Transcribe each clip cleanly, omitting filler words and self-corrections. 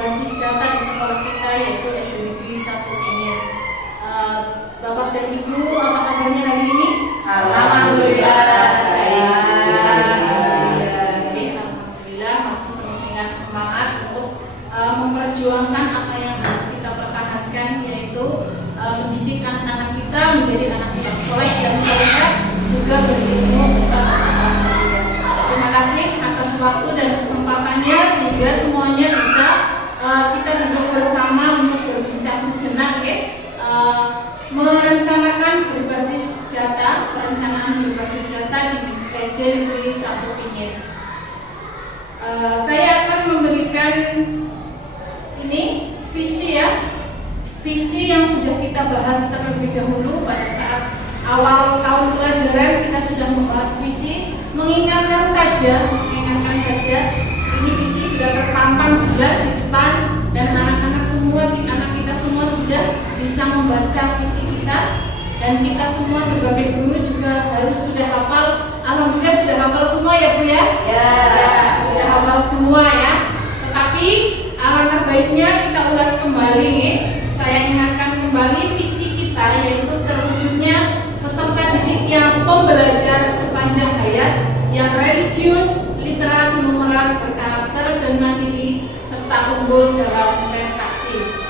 berbasis data di sekolah kita, yaitu SD Negeri 1 Pingin. Bapak dan Ibu, apa kabarnya hari ini? Alhamdulillah, Alhamdulillah masih penuh dengan semangat untuk memperjuangkan apa yang harus kita pertahankan, yaitu mendidik anak-anak kita menjadi anak yang soleh dan salehah, juga berilmu serta bertakwa. Terima kasih atas waktu dan kesempatannya, sehingga semuanya bisa kita duduk bersama untuk berbincang sejenak, merencanakan berbasis data, perencanaan berbasis data di SD Negeri 1 Pingin. Saya akan memberikan ini visi visi yang sudah kita bahas terlebih dahulu pada saat awal tahun pelajaran. Kita sudah membahas visi, mengingatkan saja ini visi sudah terpampang jelas di depan, dan anak-anak semua, anak kita semua sudah bisa membaca visi kita, dan kita semua sebagai guru juga harus sudah hafal. Alhamdulillah sudah hafal semua ya Bu ya? Ya, sudah hafal semua ya. Tetapi alangkah baiknya kita ulas kembali. Saya ingatkan kembali visi kita, yaitu terwujudnya peserta didik yang pembelajar sepanjang hayat, yang religius, literat, numerat, berkarakter, dan mandiri, serta unggul dalam prestasi.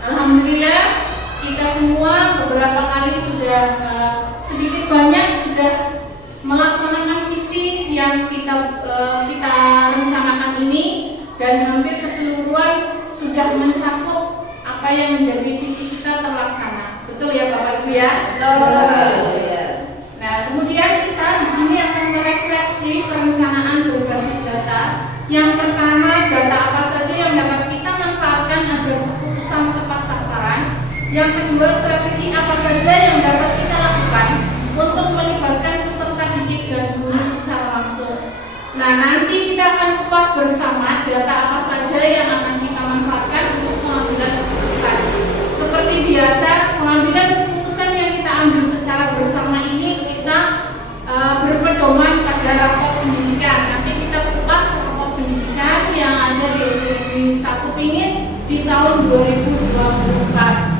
Alhamdulillah, kita semua beberapa kali sudah sedikit banyak sudah melaksanakan visi yang kita rencanakan ini, dan hampir keseluruhan sudah mencakup apa yang menjadi visi kita terlaksana. Betul ya Bapak Ibu ya? betul. Nah, kemudian kita di sini akan merefleksi perencanaan berbasis data. Yang pertama, data apa saja yang dapat kita manfaatkan agar keputusan tepat sasaran. Yang kedua, strategi apa saja yang dapat kita lakukan untuk melibatkan peserta didik dan guru secara langsung. Nah, nanti kita akan kupas bersama data apa saja yang akan kita manfaatkan untuk pengambilan keputusan. Seperti biasa, pengambilan keputusan yang kita ambil secara bersama ini kita berpedoman pada rapor pendidikan. Nanti kita kupas rapor pendidikan yang ada di SD Negeri 1 Pingin di tahun 2024.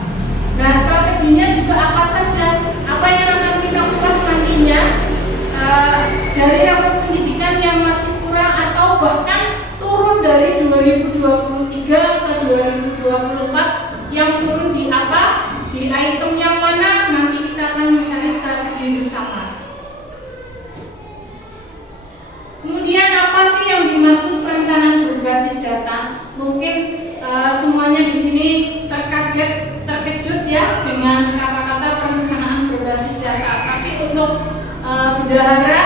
Nah, strateginya juga apa saja? Apa yang akan kita kupas nantinya dari rapor pendidikan yang masih kurang atau bahkan turun dari 2023 ke 2024, yang turun di apa? Di item yang mana? Nanti kita akan mencari strategi bersama. Kemudian apa sih yang dimaksud perencanaan berbasis data? Mungkin semuanya di sini terkejut ya dengan kata-kata perencanaan berbasis data. Tapi untuk bendahara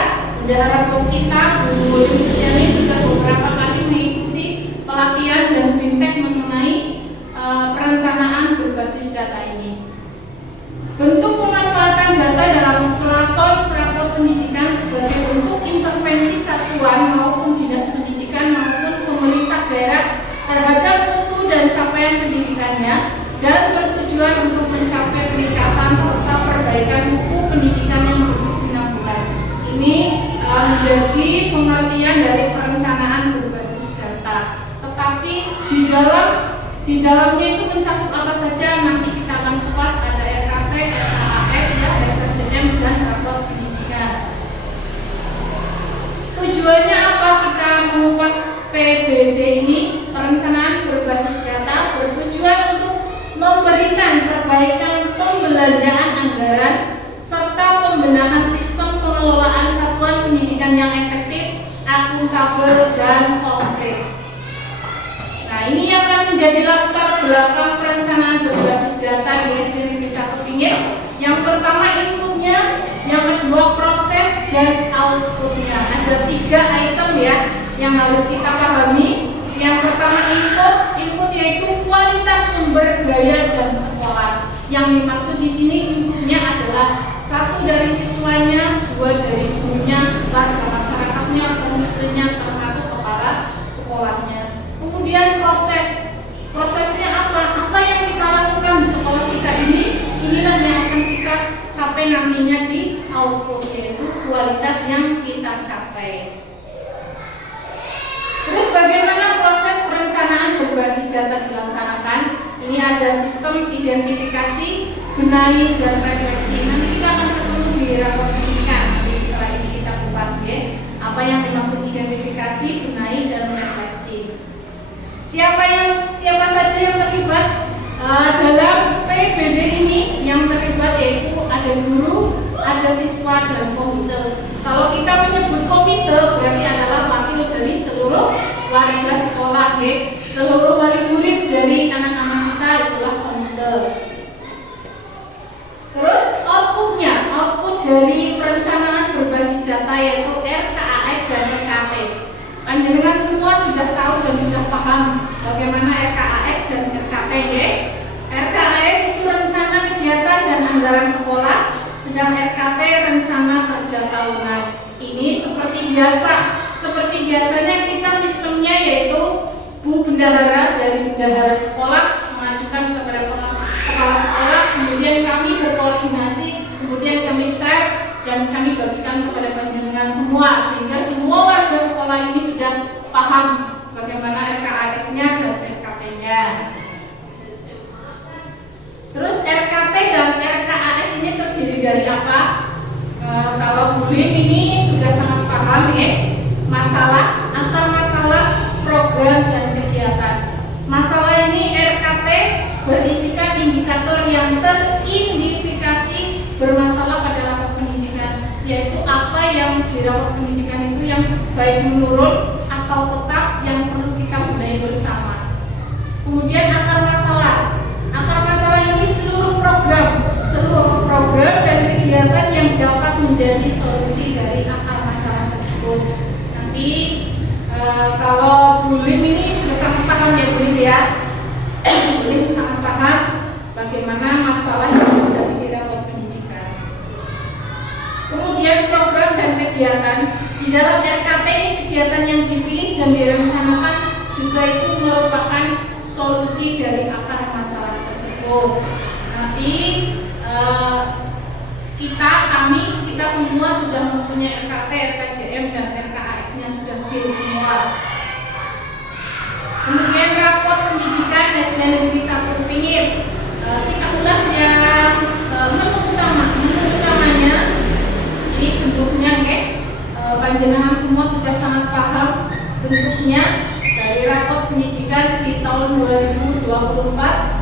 bendahara pos kita, Bu Luciani sudah beberapa kali mengikuti pelatihan dan bintek mengenai perencanaan berbasis data ini. Bentuk pemanfaatan data dalam plafon rapor pendidikan sebagai bentuk intervensi satuan maupun dinas pendidikan maupun pemerintah daerah terhadap mutu dan capaian pendidikannya dan bertujuan untuk mencapai peningkatan serta perbaikan mutu pendidikan yang berkesinambungan. Ini menjadi pengertian dari perencanaan berbasis data. Tetapi di dalamnya itu mencakup apa saja, nanti kita akan kupas. Ada RKT, RKAS, ya, RKJM dan rapor pendidikan. Tujuannya apa kita mengupas PBD ini? Perencanaan berbasis data bertujuan untuk memberikan perbaikan pembelanjaan anggaran serta pembenahan sistem pengelolaan satuan pendidikan yang efektif, akuntabel, dan konkret. Nah, ini yang akan menjadi latar belakang perencanaan berbasis data di SD Negeri 1 Pingit. Yang pertama inputnya, yang kedua proses, dan outputnya. Ada 3 item ya yang harus kita pahami. Yang pertama input yaitu kualitas sumber daya dan sekolah. Yang dimaksud di sini inputnya adalah 1 dari siswanya, 2 dari gurunya, warga masyarakatnya, komitennya, termasuk kepala sekolahnya. Kemudian prosesnya apa yang kita lakukan di sekolah kita ini, inilah yang akan kita capai nantinya di output, yaitu kualitas yang kita capai. Terus bagaimana proses perencanaan berbasis data dilaksanakan? Ini ada sistem identifikasi, benahi, dan refleksi. Nanti kita akan ketemu di rapor pendidikan. Nanti setelah ini kita kupas ya, apa yang dimaksud identifikasi, benahi, dan refleksi. Siapa saja yang terlibat dalam PBD ini? Yang terlibat yaitu ada guru, ada siswa, dan komite. Kalau kita menyebut komite berarti adalah wakil dari seluruh warga sekolah, seluruh wali murid dari anak-anak kita itulah komite. Terus output dari perencanaan berbasis data yaitu RKAS dan RKT. Panjenengan semua sudah tahu dan sudah paham bagaimana RKAS dan RKT ya. RKAS itu rencana kegiatan dan anggaran sekolah, sedang RKT rencana kerja tahunan. Ini seperti biasanya kita sistemnya yaitu Bu Bendahara dari Bendahara Sekolah mengajukan kepada kepala sekolah, kemudian kami berkoordinasi, kemudian kami share dan kami bagikan kepada panjenengan semua, sehingga semua warga sekolah ini sudah paham bagaimana RKAS-nya dan RKT-nya. Terus RKT dan RKAS ini terdiri dari apa? Kalau Bulim ini sudah sangat paham ya, akar masalah, program, dan kegiatan. Masalah ini RKT berisikan indikator yang teridentifikasi bermasalah pada rapor pendidikan, yaitu apa yang di rapor pendidikan itu yang baik menurun atau tetap yang perlu kita benahi bersama. Kemudian akar masalah ini seluruh program dan kegiatan yang dapat menjadi solusi dari akar masalah tersebut. Nanti kalau Bulim ini sudah sangat paham ya Bulim ya. Bulim sangat paham bagaimana masalah yang terjadi di rapor pendidikan. Kemudian program dan kegiatan di dalam RKT ini, kegiatan yang dipilih dan direncanakan juga itu merupakan solusi dari akar masalah tersebut. Nanti kita semua sudah mempunyai RKT, RKJM, dan RKAS-nya sudah clear semua. Kemudian rapor pendidikan SD Negeri 1 Pingit, kita ulas yang menu utamanya. Ini bentuknya, panjenengan semua sudah sangat paham bentuknya dari rapor pendidikan di tahun 2024.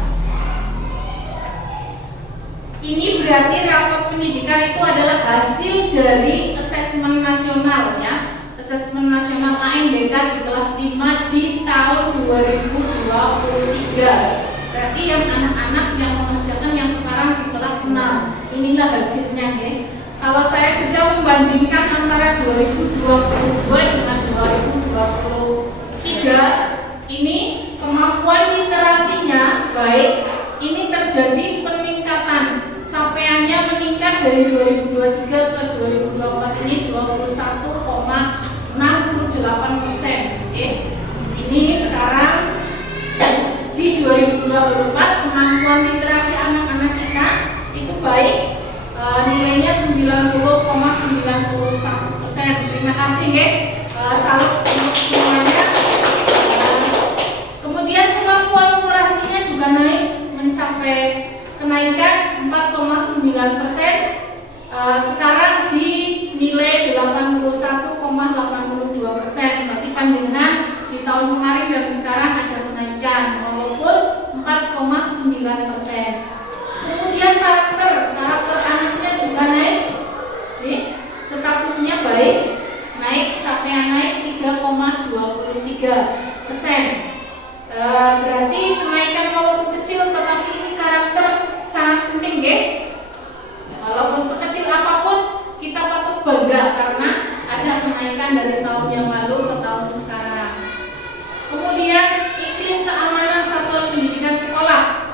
Ini berarti rapor pendidikan itu adalah hasil dari asesmen nasional ya. Asesmen nasional ANBK di kelas 5 di tahun 2023. Berarti yang anak-anak yang mengerjakan yang sekarang di kelas 6. Inilah hasilnya ya. Kalau saya sudah membandingkan antara 2023 2024 kemampuan literasi anak-anak kita itu baik, nilainya 90,91%. Terima kasih ya, salut untuk semuanya. Kemudian kemampuan numerasinya juga naik mencapai kenaikan 4,9%. Sekarang di nilai 81,82%. Berarti panjenengan di tahun kemarin dan sekarang ada kenaikan walaupun 4,9%. Kemudian karakter anaknya juga naik. Statusnya baik, capaian naik 3,23%. Berarti kenaikan walaupun kecil tetapi ini karakter sangat penting ya. Walaupun sekecil apapun kita patut bangga karena ada kenaikan dari tahun yang lalu ke tahun sekarang. Kemudian iklim keamanan satuan pendidikan sekolah.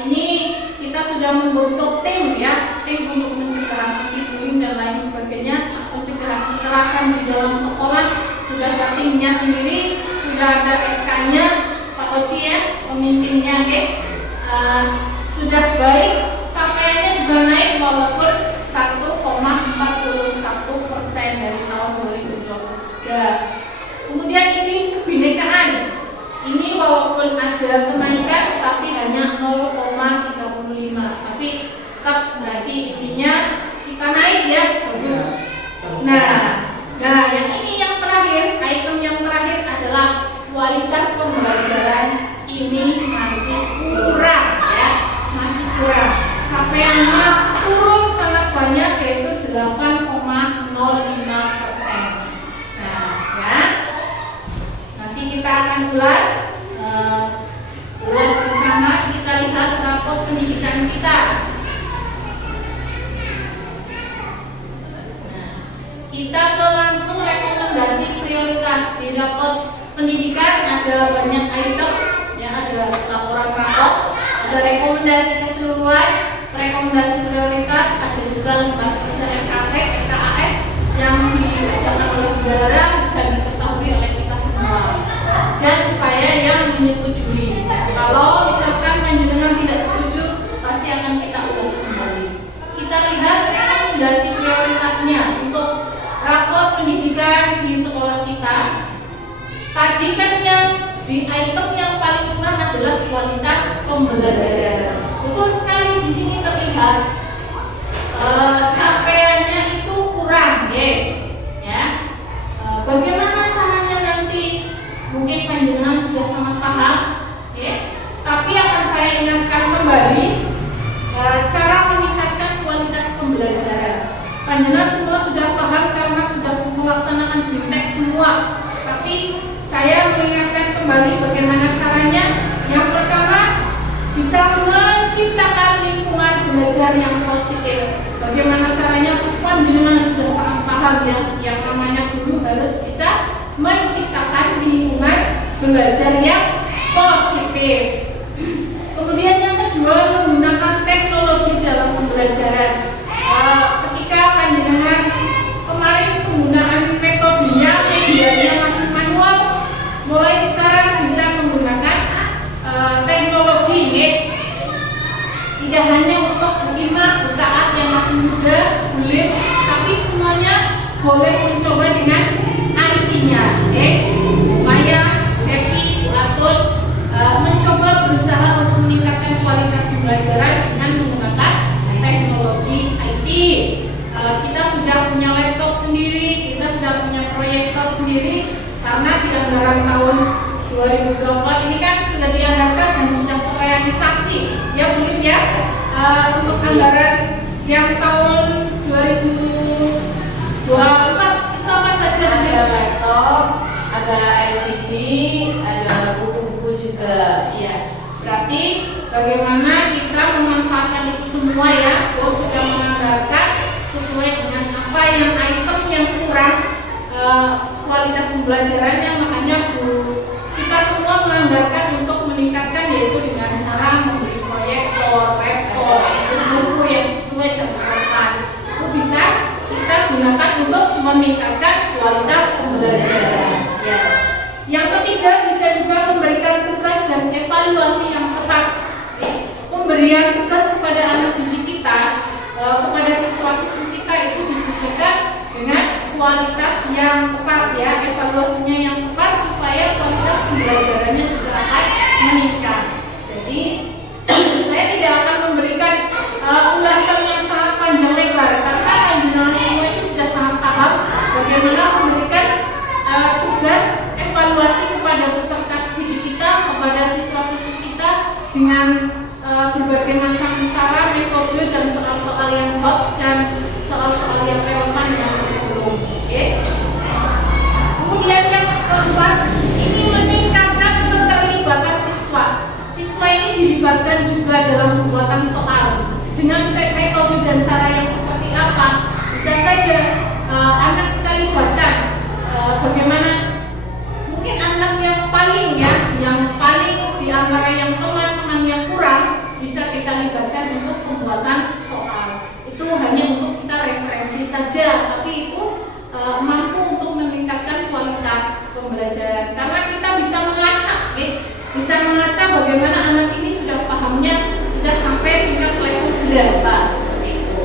Ini kita sudah membentuk tim ya, tim untuk mencegah anti-bullying dan lain sebagainya, mencegah kekerasan di dalam sekolah. Sudah ada timnya sendiri, sudah ada SK-nya, Pak Oci ya, pemimpinnya ya. Sudah baik, capaiannya juga naik walaupun 1,41% dari tahun 2023. Kemudian ini kebinekaan. Ini walaupun ada kenaikan tapi hanya 0,35. Tapi tetap berarti intinya kita naik ya, bagus. Nah, yang ini yang terakhir, item yang terakhir adalah kualitas pembelajaran ini masih kurang ya, masih kurang. Capaiannya turun sangat banyak yaitu 8,05%. Nah, ya. Nanti kita akan ulas bersama. Kita lihat rapot pendidikan kita. Nah, kita ke langsung rekomendasi prioritas. Di rapot pendidikan ada banyak item, ya, ada laporan rapot, ada rekomendasi keseluruhan, rekomendasi prioritas, ada juga lembar kerja MKT, KAS yang dikerjakan oleh negara dan diketahui oleh kita semua. Dan saya yang menyetujui. Kalau misalkan panjenengan tidak setuju, pasti akan kita ulas kembali. Kita lihat rekomendasi prioritasnya untuk rapot pendidikan di sekolah kita. Tadi kan yang di item yang paling kurang adalah kualitas pembelajaran. Betul sekali, di sini terlihat capaiannya itu kurang, ya. Bagaimana caranya nanti? Mungkin panjenengan sudah sangat paham, tapi akan saya ingatkan kembali cara meningkatkan kualitas pembelajaran. Panjenengan semua sudah paham karena sudah melaksanakan BIMTEK semua. Tapi saya mengingatkan kembali bagaimana caranya. Yang pertama, bisa menciptakan lingkungan belajar yang positif. Bagaimana caranya? Panjenengan sudah sangat paham ya. Yang namanya guru harus bisa menciptakan lingkungan belajar yang positif. Kemudian yang kedua, menggunakan teknologi dalam pembelajaran. Ketika panjenengan kemarin penggunaan metodenya, medianya masih manual, mulai sekarang bisa menggunakan teknologi, tidak hanya untuk beriman, bertaat yang masih muda, boleh, tapi semuanya boleh mencoba dengan IT-nya, supaya happy atau mencoba berusaha untuk meningkatkan kualitas pembelajaran dengan menggunakan teknologi IT. Kita sudah punya laptop sendiri, kita sudah punya proyektor sendiri, karena di anggaran tahun 2024 ini kan sudah dianggarkan dan sudah terrealisasi, ya Bu ya. Untuk anggaran yang tahun 2024 itu apa saja? Ada laptop, ada LCD, ada buku-buku juga. Ya, berarti bagaimana kita memanfaatkan itu semua ya. Bos sudah menganggarkan sesuai dengan apa yang item yang kurang kualitas pembelajarannya, makanya kita semua menganggarkan untuk meningkatkan, yaitu dengan cara membeli proyektor, laptop, buku yang sesuai kebutuhan. Itu bisa kita gunakan untuk meningkatkan kualitas pembelajaran. Ya. Yang ketiga, bisa juga memberikan tugas dan evaluasi yang pemberian tugas kepada anak didik kita, kepada siswa-siswi kita itu disesuaikan dengan kualitas yang tepat ya, evaluasinya yang tepat supaya kualitas pembelajarannya juga akan meningkat. Jadi saya tidak akan memberikan ulasan yang sangat panjang lebar karena Anda semua itu sudah sangat paham bagaimana memberikan tugas evaluasi kepada peserta didik kita, kepada siswa-siswi kita dengan berbagai macam cara, metode dan soal-soal yang hot dan soal-soal yang relevan dengan kurikulum. Oke. Kemudian yang keempat, ini meningkatkan keterlibatan siswa. Siswa ini dilibatkan juga dalam pembuatan soal dengan metode dan cara yang seperti apa. Bisa saja anak kita libatkan bagaimana mungkin anak yang paling di antara yang teman-teman yang kurang bisa kita libatkan untuk pembuatan soal. Itu hanya untuk kita referensi saja, tapi itu mampu untuk meningkatkan kualitas pembelajaran karena kita bisa melacak, bisa melacak bagaimana anak ini sudah pahamnya sudah sampai tingkat level berapa seperti itu.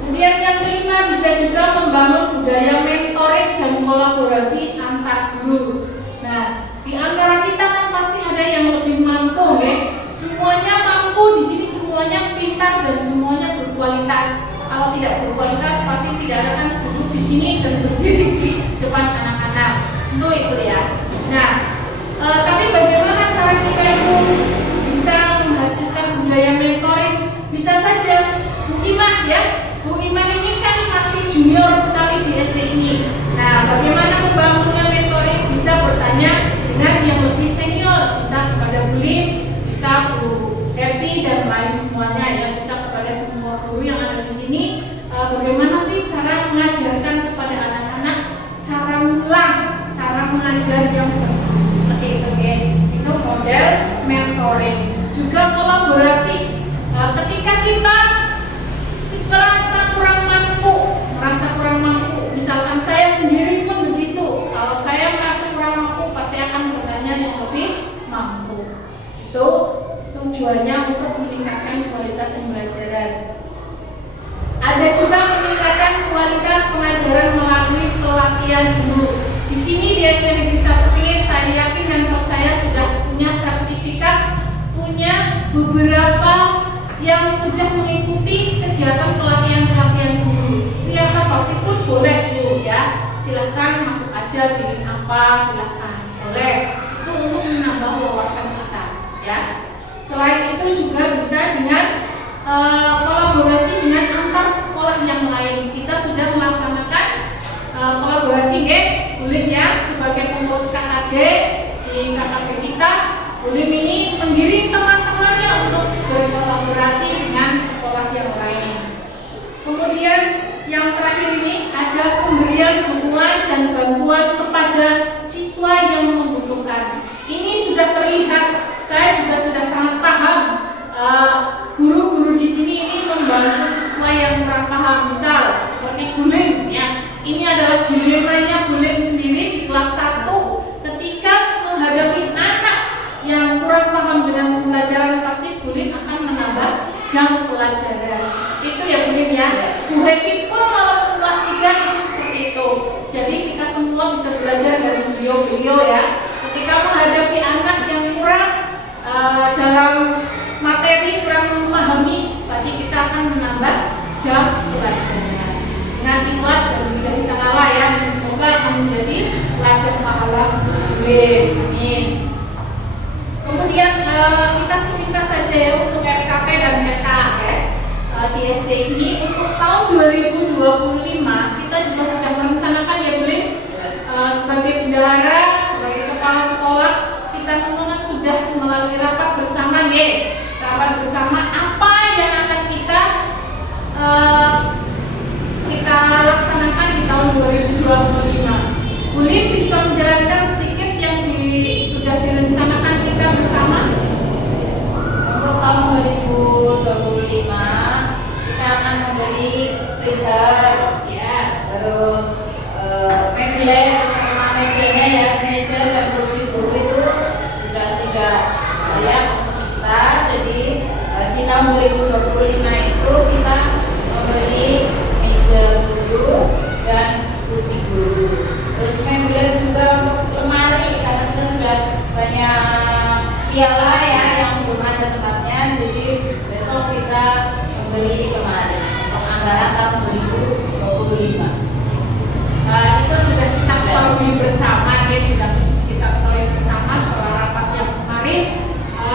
Kemudian yang kelima, bisa juga membangun budaya mentoring dan kolaborasi antar guru. Nah, di antara kita kan pasti ada yang lebih mampu, semuanya mampu di sini, semuanya pintar dan semuanya berkualitas. Kalau tidak berkualitas pasti tidak akan duduk di sini dan berdiri di depan anak-anak. Itu ya. Nah, tapi bagaimana cara kita itu bisa menghasilkan budaya mentoring? Bisa saja Bu Imah ya. Bu Imah ini kan masih junior sekali di SD ini. Nah, bagaimana membangunnya mentoring? Bisa bertanya dengan yang lebih senior, bisa kepada Bu Lim, bisa Bu Happy dan lain semuanya ya, bisa kepada semua guru yang ada di sini. Bagaimana sih cara mengajarkan kepada anak-anak, cara ulang, cara mengajar yang bagus seperti itu ya. Itu model mentoring. Juga kolaborasi. Ketika kita merasa kurang mampu, misalkan saya sendiri pun begitu. Kalau saya merasa kurang mampu, pasti akan bertanya yang lebih mampu. Itu tujuannya untuk meningkatkan kualitas pembelajaran. Ada juga meningkatkan kualitas pengajaran melalui pelatihan guru. Di sini di SD Negeri 1 saya yakin dan percaya sudah punya sertifikat, punya beberapa yang sudah mengikuti kegiatan pelatihan guru. Lihat bakti pun boleh Bu ya. Silahkan masuk aja di apa, silahkan boleh. Itu untuk menambah wawasan kita ya. Selain itu juga bisa dengan kolaborasi dengan antar sekolah yang lain. Kita sudah melaksanakan kolaborasi boleh ya sebagai pengurus KKD di KKD kita. Boleh ini menggiring teman-temannya untuk berkolaborasi dengan sekolah yang lain. Kemudian yang terakhir ini ada pemberian dukungan dan bantuan kepada siswa yang membutuhkan. Ini sudah terlihat, saya juga sudah sangat paham. Guru-guru di sini ini membantu siswa yang kurang paham, misal seperti Bulim ya. Ini adalah dilemanya Bulim sendiri di kelas 1 ketika menghadapi anak yang kurang paham dengan pelajaran, pasti Bulim akan menambah jam pelajaran. Itu ya Bulim ya. Bu Happy pun kalau kelas 3 itu seperti itu. Jadi kita semua bisa belajar dari beliau-beliau ya. Ketika menghadapi anak yang kurang dalam materi, kurang memahami, berarti kita akan menambah jam pelajaran. Dengan ikhlas dan billahi ta'ala ya, semoga akan menjadi ladang pahala untuk Bulim. Amin. Kemudian kita minta saja ya untuk RKT dan RKS di SD ini untuk tahun 2025 kita juga sudah merencanakan ya Bulim, sebagai bendahara, sebagai kepala sekolah, kita semua sudah melalui rapat bersama ya. Rapat bersama apa yang akan kita laksanakan di tahun 2025. Bulim bisa menjelaskan sedikit yang sudah direncanakan kita bersama. Untuk tahun 2025 kita akan piala ya yang belum ada tempatnya, jadi besok kita kembali kemari untuk anggaran tahun 2025. Itu sudah kita ketahui bersama, ya, sudah kita ketahui bersama setelah rapat yang kemarin.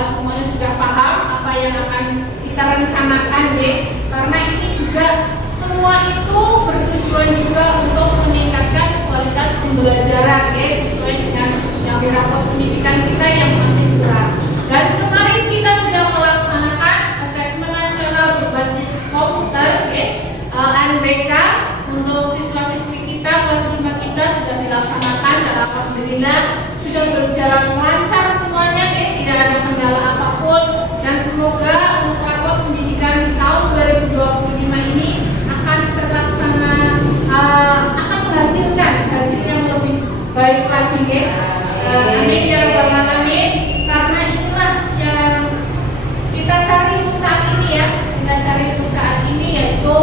Semuanya sudah paham apa yang akan kita rencanakan, ya, karena ini juga semua itu bertujuan juga untuk meningkatkan kualitas pembelajaran, ya, sesuai dengan yang di rapor pendidikan kita yang masih kurang. Dan kemarin kita sudah melaksanakan asesmen nasional berbasis komputer, ya, ANBK untuk siswa-siswi kita, kelas 5 kita sudah dilaksanakan dan alhamdulillah sudah berjalan lancar semuanya, ya, tidak ada kendala apapun, dan semoga untuk rapor pendidikan tahun 2025 ini akan terlaksana, akan menghasilkan hasil yang lebih baik lagi, ya. Amin ya rabbal alamin. Karena inilah yang kita cari untuk saat ini, ya, kita cari untuk saat ini, yaitu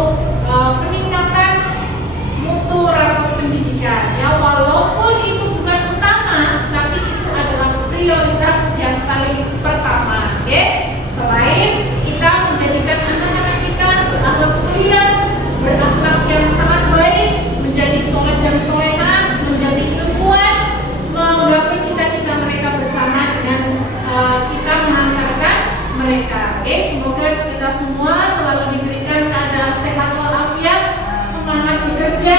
peningkatan mutu rapor pendidikan, ya, walaupun itu bukan utama, tapi itu adalah prioritas yang paling pertama, ya. Selain kita menjadikan anak-anak kita berakhlak mulia, berakhlak yang sangat baik, menjadi soleh dan solehah, menjadi ilmuwan, menggapai cita-cita mereka bersama dengan kita mengantarkan mereka. Semoga kita semua selalu diberikan keadaan sehat walafiat, semangat bekerja,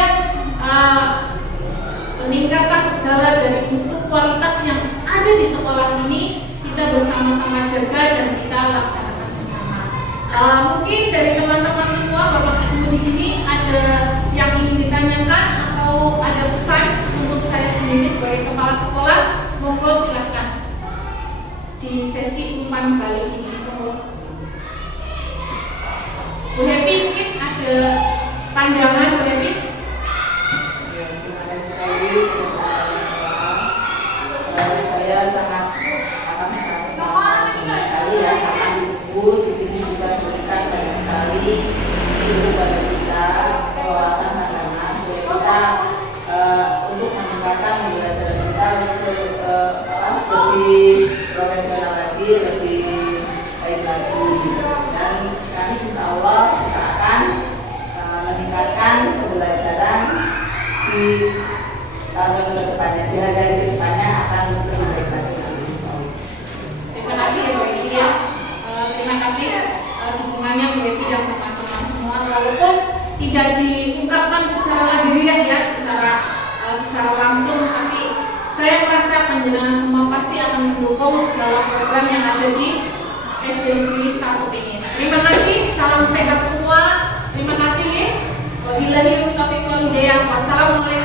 peningkatan segala dari mutu kualitas yang ada di sekolah ini kita bersama-sama jaga dan kita laksanakan bersama. Mungkin dari teman-teman semua, Bapak Ibu di sini ada yang ingin ditanyakan atau ada pesan untuk saya sendiri sebagai kepala sekolah, monggo silakan di sesi umpan balik ini. Monggo. Bu Happy mungkin ada pandangan, Bu Happy? Ya, terima kasih sekali kepada sekolah. Saya sangat senang sekali, ya, sangat ibu di sini juga berikan banyak sekali ilmu pada kita, wawasan agama kita untuk meningkatkan pembelajaran kita lebih profesional lagi, lebih baik lagi, dan kami insya Allah kita akan meningkatkan pembelajaran di tahun ke depannya, di hari-hari ke depannya akan lebih baik lagi. Terima kasih ya Bu Happy, ya. Terima kasih dukungannya Bu Happy dan teman-teman semua, walaupun tidak diungkapkan secara lahiriah, ya, secara langsung, tapi saya merasa panjenengan semua pasti akan mendukung segala program yang ada di SD Negeri 1 ini. Terima kasih, salam sehat semua. Terima kasih, ya. Wabillahi taufiq wal hidayah. Wassalamualaikum